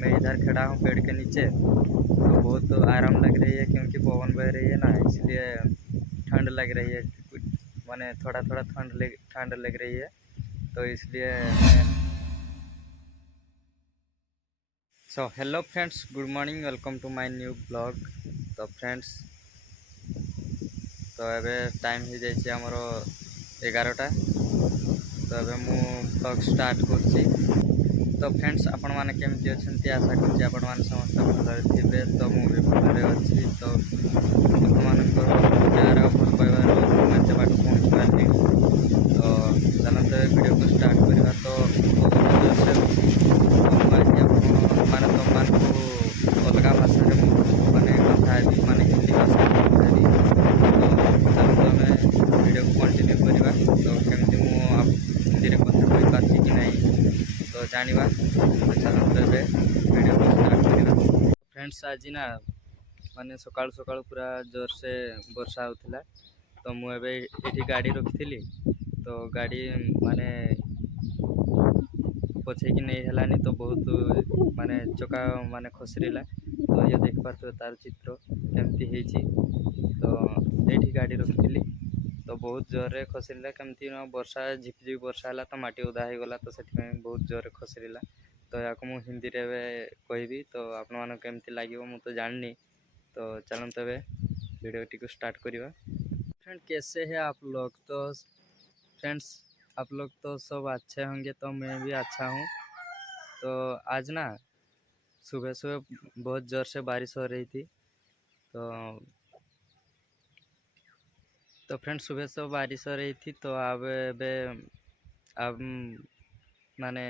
मैं इधर खड़ा हूँ पेड़ के नीचे, तो बहुत आराम लग रही है क्योंकि पवन बह रही है ना, इसलिए ठंड लग रही है। माने थोड़ा थोड़ा ठंड लग रही है, तो इसलिए मैं hello friends, good morning, welcome to my new blog. तो फ्रेंड्स, तो एबे टाइम हो जाइए आमर 11टा। तो एबे मु ब्लॉग स्टार्ट करछि। तो फ्रेंड्स, आपण माने केमती अछंती, आशा करछि आपण माने समस्त भलरे थिबे। तो मु भी भलरे अछि। तो आपण मानकर प्यार और भल पाइबार मते बाट पहुंच पारली। तो चलते वीडियो को स्टार्ट करवा। तो माने तुम मान को अलग भाषा माने कथा है, माने हिंदी भाषा कथारी। तो चलते आम वीडियो को कंटिन्यू करवा। तो केमती हिंदी में कथा कही पार्टी कि नहीं तो जानिबा। तो चलते वीडियो को स्टार्ट करवा। फ्रेंड्स, आज ना माने सकाल सकाल पूरा जोर से वर्षा होता। तो मुझे ये गाड़ी रखी, तो गाड़ी माने पछे कि नहीं हेलानी, तो बहुत माने चका माने खसरिला। तो ये देख पार्थ तार चित्र केमती है। तो ये गाड़ी रखी, तो बहुत जोर रे खसरिला। केमती न वर्षा झिपझिप वर्षा है, तो माटी उदा हो गला, तो से बहुत जोर रे खसरिला। तो या मु हिंदी रे कहबी। तो आपण माने केमती लागिवो मु तो जाननी। तो चलते वे वीडियो टी को स्टार्ट करवा। फ्रेंड, कैसे है आप लोग? तो फ्रेंड्स, आप लोग तो सब अच्छे होंगे, तो मैं भी अच्छा हूँ। तो आज ना सुबह सुबह बहुत ज़ोर से बारिश हो रही थी। तो फ्रेंड्स, सुबह से बारिश हो रही थी। तो अब माने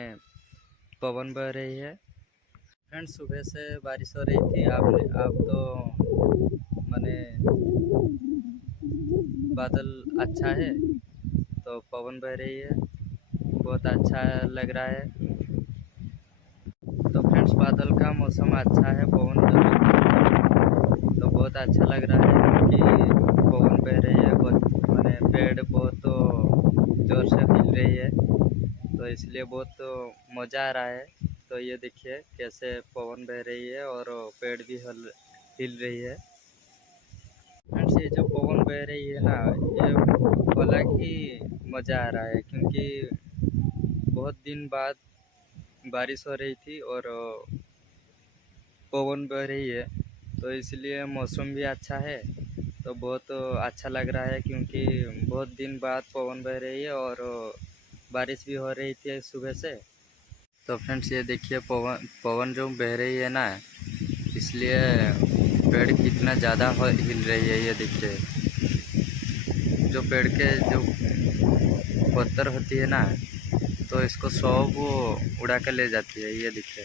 पवन बह रही है। फ्रेंड्स, सुबह से बारिश हो रही थी। अब तो माने बादल अच्छा है, तो पवन बह रही है, बहुत अच्छा लग रहा है। तो फ्रेंड्स, बादल का मौसम अच्छा है, पवन तो बहुत अच्छा लग रहा है कि पवन बह रही है। बहुत माने पेड़ बहुत जोर से हिल रही है, तो इसलिए बहुत मज़ा आ रहा है। तो ये देखिए कैसे पवन बह रही है और पेड़ भी हिल रही है। फ्रेंड्स, ये जो पवन बह रही है ना, ये अलग ही मज़ा आ रहा है क्योंकि बहुत दिन बाद बारिश हो रही थी और पवन बह रही है, तो इसलिए मौसम भी अच्छा है। तो बहुत अच्छा लग रहा है क्योंकि बहुत दिन बाद पवन बह रही है और बारिश भी हो रही थी सुबह से। तो फ्रेंड्स, ये देखिए पवन जो बह रही है ना, इसलिए पेड़ कितना ज़्यादा हिल रही है। ये देखिए, जो पेड़ के जो पत्थर होती है ना, तो इसको सब उड़ा कर ले जाती है। ये देखिए,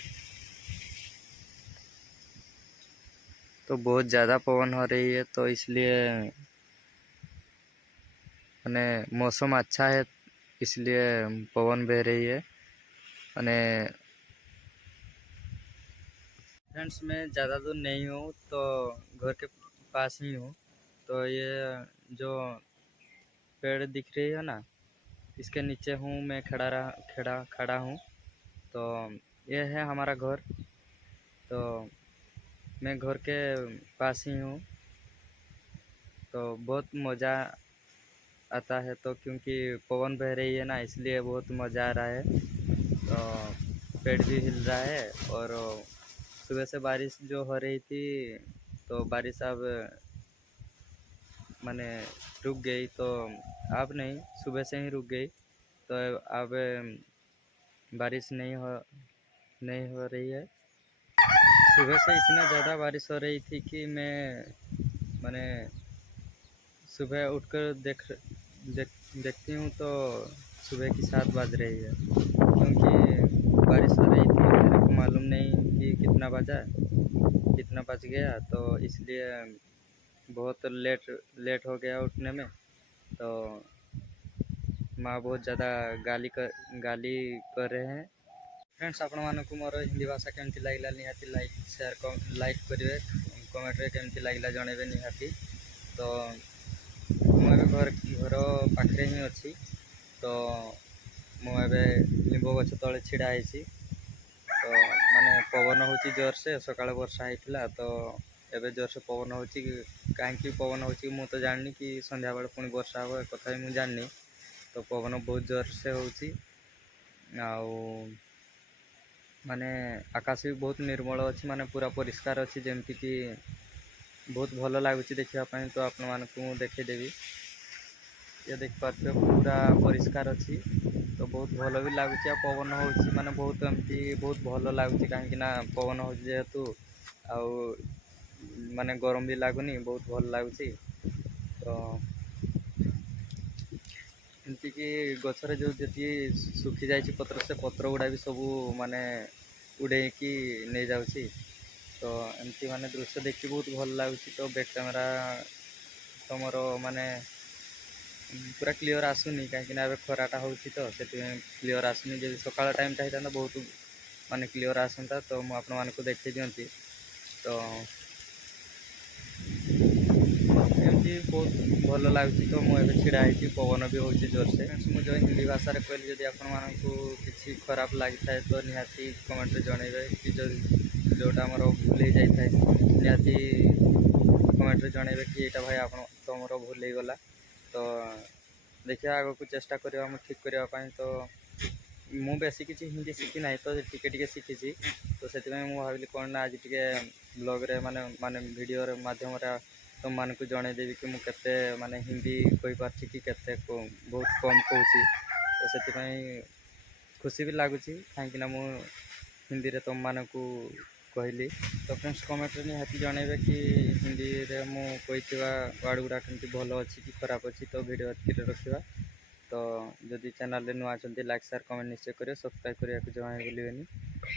तो बहुत ज़्यादा पवन हो रही है, तो इसलिए माने मौसम अच्छा है, इसलिए पवन बह रही है। माने फ्रेंड्स, मैं ज़्यादा दूर नहीं हूँ, तो घर के पास ही हूँ। तो ये जो पेड़ दिख रही है ना, इसके नीचे हूँ मैं खड़ा हूँ। तो ये है हमारा घर। तो मैं घर के पास ही हूँ, तो बहुत मज़ा आता है। तो क्योंकि पवन बह रही है ना, इसलिए बहुत मज़ा आ रहा है। तो पेड़ भी हिल रहा है और सुबह से बारिश जो हो रही थी, तो बारिश अब माने रुक गई। तो अब नहीं, सुबह से ही रुक गई। तो अब बारिश नहीं हो रही है। सुबह से इतना ज़्यादा बारिश हो रही थी कि मैं माने सुबह उठकर देखती हूँ, तो सुबह की 7 बज रही है क्योंकि बारिश हो रही थी। मेरे को मालूम नहीं कि कितना बज गया, तो इसलिए बहुत लेट हो गया उठने में। तो माँ बहुत ज़्यादा गाली कर रहे हैं। फ्रेंड्स, आपण मानक मोर हिंदी भाषा केमती लगला निहाती लाइक करेंगे, कमेंट रे केमती लगला जनइबे निहाती। तो मुझे घर पाखे ही अच्छी। तो मुझे लिंब गछ तले छिड़ा है। तो माने ପବନ ହେଉଛି ଜୋରସେ, ସକାଳେ ବର୍ଷା ହେଇଥିଲା ତ ଏବେ ଜୋରସେ ପବନ ହେଉଛି। କାହିଁକି ପବନ ହେଉଛି ମୁଁ ତ ଜାଣିନି, କି ସନ୍ଧ୍ୟାବେଳେ ପୁଣି ବର୍ଷା ହେବ ଏ କଥା ବି ମୁଁ ଜାଣିନି। ତ ପବନ ବହୁତ ଜୋରସେ ହେଉଛି, ଆଉ ମାନେ ଆକାଶ ବି ବହୁତ ନିର୍ମଳ ଅଛି, ମାନେ ପୁରା ପରିଷ୍କାର ଅଛି, ଯେମିତିକି ବହୁତ ଭଲ ଲାଗୁଛି ଦେଖିବା ପାଇଁ। ତ ଆପଣମାନଙ୍କୁ ମୁଁ ଦେଖେଇଦେବି, ଇଏ ଦେଖିପାରୁଥିବେ ପୁରା ପରିଷ୍କାର ଅଛି। ତ ବହୁତ ଭଲ ବି ଲାଗୁଛି, ଆଉ ପବନ ହେଉଛି ମାନେ ବହୁତ ଏମିତି ବହୁତ ଭଲ ଲାଗୁଛି, କାହିଁକି ନା ପବନ ହେଉଛି ଯେହେତୁ, ଆଉ ମାନେ ଗରମ ବି ଲାଗୁନି, ବହୁତ ଭଲ ଲାଗୁଛି। ତ ଏମିତିକି ଗଛରେ ଯେଉଁ ଯେତିକି ଶୁଖିଯାଇଛି ପତ୍ର, ସେ ପତ୍ର ଗୁଡ଼ା ବି ସବୁ ମାନେ ଉଡ଼େଇକି ନେଇଯାଉଛି। ତ ଏମିତି ମାନେ ଦୃଶ୍ୟ ଦେଖି ବହୁତ ଭଲ ଲାଗୁଛି। ତ ବ୍ୟାକ୍ କ୍ୟାମେରା ତମର ମାନେ ପୁରା କ୍ଲିଅର୍ ଆସୁନି, କାହିଁକିନା ଏବେ ଖରାଟା ହେଉଛି ତ ସେଥିପାଇଁ କ୍ଲିଅର୍ ଆସୁନି। ଯଦି ସକାଳ ଟାଇମ୍ଟା ହେଇଥାନ୍ତା ବହୁତ ମାନେ କ୍ଲିଅର୍ ଆସନ୍ତା, ତ ମୁଁ ଆପଣମାନଙ୍କୁ ଦେଖେଇ ଦିଅନ୍ତି। ତ ଏମିତି ବହୁତ ଭଲ ଲାଗୁଛି। ତ ମୁଁ ଏବେ ଛିଡ଼ା ହେଇଛି, ପବନ ବି ହେଉଛି ଜୋରସେ। ମୁଁ ଯେଉଁ ହିନ୍ଦୀ ଭାଷାରେ କହିଲି, ଯଦି ଆପଣମାନଙ୍କୁ କିଛି ଖରାପ ଲାଗିଥାଏ ତ ନିହାତି କମେଣ୍ଟରେ ଜଣାଇବେ, କି ଯଦି ଯେଉଁଟା ଆମର ଭୁଲ ହେଇଯାଇଥାଏ ନିହାତି କମେଣ୍ଟରେ ଜଣାଇବେ, କି ଏଇଟା ଭାଇ ଆପଣ ତମର ଭୁଲ ହେଇଗଲା। ତ ଦେଖିବା ଆଗକୁ ଚେଷ୍ଟା କରିବା ମୁଁ ଠିକ୍ କରିବା ପାଇଁ। ତ ମୁଁ ବେଶୀ କିଛି ହିନ୍ଦୀ ଶିଖି ନାହିଁ, ତ ଟିକେ ଟିକେ ଶିଖିଛି। ତ ସେଥିପାଇଁ ମୁଁ ଭାବିଲି କ'ଣ ନା ଆଜି ଟିକେ ବ୍ଲଗ୍ରେ ମାନେ ଭିଡ଼ିଓର ମାଧ୍ୟମରେ ତୁମମାନଙ୍କୁ ଜଣାଇଦେବି କି ମୁଁ କେତେ ମାନେ ହିନ୍ଦୀ କହିପାରୁଛି, କି କେତେ ବହୁତ କମ୍ କହୁଛି। ତ ସେଥିପାଇଁ ଖୁସି ବି ଲାଗୁଛି, କାହିଁକିନା ମୁଁ ହିନ୍ଦୀରେ ତୁମମାନଙ୍କୁ କହିଲି। ତ ଫ୍ରେଣ୍ଡସ୍ କମେଣ୍ଟରେ ନିହାତି ଜଣାଇବେ କି ହିନ୍ଦୀରେ ମୁଁ କହିଥିବା ୱାର୍ଡ଼ ଗୁଡ଼ା କେମିତି ଭଲ ଅଛି କି ଖରାପ ଅଛି। ତ ଭିଡ଼ିଓ ଏତିକିରେ ରଖିବା। ତ ଯଦି ଚ୍ୟାନେଲରେ ନୂଆ ଅଛନ୍ତି, ଲାଇକ୍ ସେୟାର କମେଣ୍ଟ ନିଶ୍ଚୟ କରିବେ, ସବସ୍କ୍ରାଇବ୍ କରିବାକୁ ଜମା ଭୁଲିବେନି।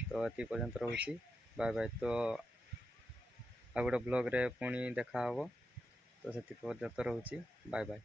ତ ଏତିକି ପର୍ଯ୍ୟନ୍ତ ରହୁଛି, ବାଏ ବାଏ। ତ ଆଉ ଗୋଟେ ବ୍ଲଗ୍ରେ ପୁଣି ଦେଖାହେବ, ତ ସେଥି ପର୍ଯ୍ୟନ୍ତ ରହୁଛି, ବାଏ ବାଏ।